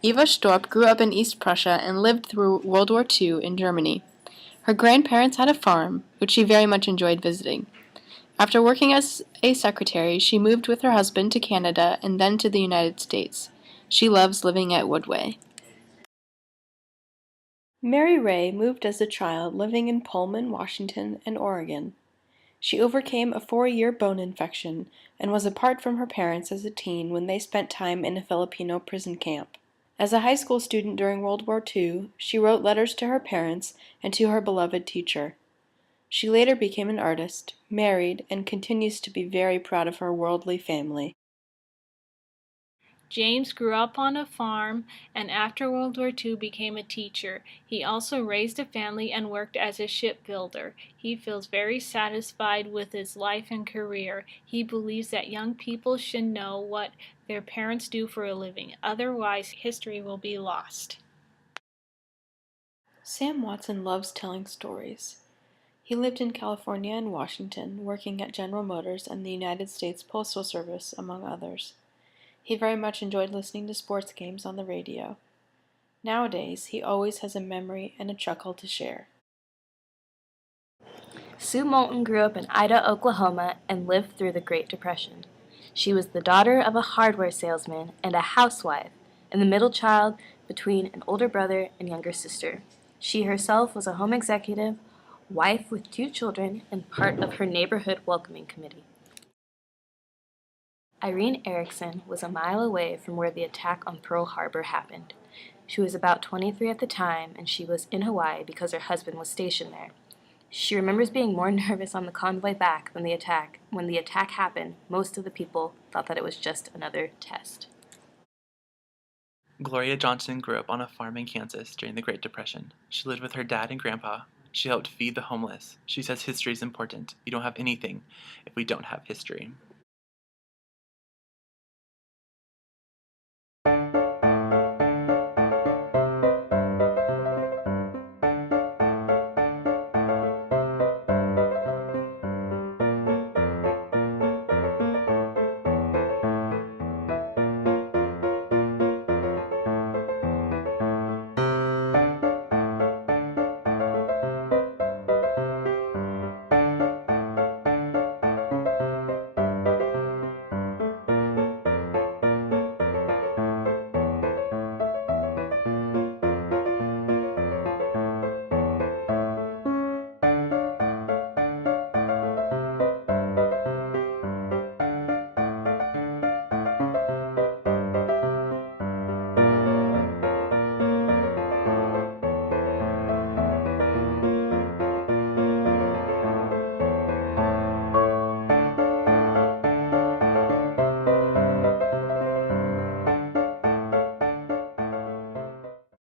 Eva Storp grew up in East Prussia and lived through World War II in Germany. Her grandparents had a farm, which she very much enjoyed visiting. After working as a secretary, she moved with her husband to Canada and then to the United States. She loves living at Woodway. Mary Ray moved as a child, living in Pullman, Washington, and Oregon. She overcame a 4-year bone infection and was apart from her parents as a teen when they spent time in a Filipino prison camp. As a high school student during World War II, she wrote letters to her parents and to her beloved teacher. She later became an artist, married, and continues to be very proud of her worldly family. James grew up on a farm and after World War II became a teacher. He also raised a family and worked as a shipbuilder. He feels very satisfied with his life and career. He believes that young people should know what their parents do for a living, otherwise history will be lost. Sam Watson loves telling stories. He lived in California and Washington, working at General Motors and the United States Postal Service, among others. He very much enjoyed listening to sports games on the radio. Nowadays, he always has a memory and a chuckle to share. Sue Moulton grew up in Ida, Oklahoma, and lived through the Great Depression. She was the daughter of a hardware salesman and a housewife, and the middle child between an older brother and younger sister. She herself was a home executive, wife with 2 children, and part of her neighborhood welcoming committee. Irene Erickson was a mile away from where the attack on Pearl Harbor happened. She was about 23 at the time, and she was in Hawaii because her husband was stationed there. She remembers being more nervous on the convoy back than the attack. When the attack happened, most of the people thought that it was just another test. Gloria Johnson grew up on a farm in Kansas during the Great Depression. She lived with her dad and grandpa. She helped feed the homeless. She says history is important. We don't have anything if we don't have history.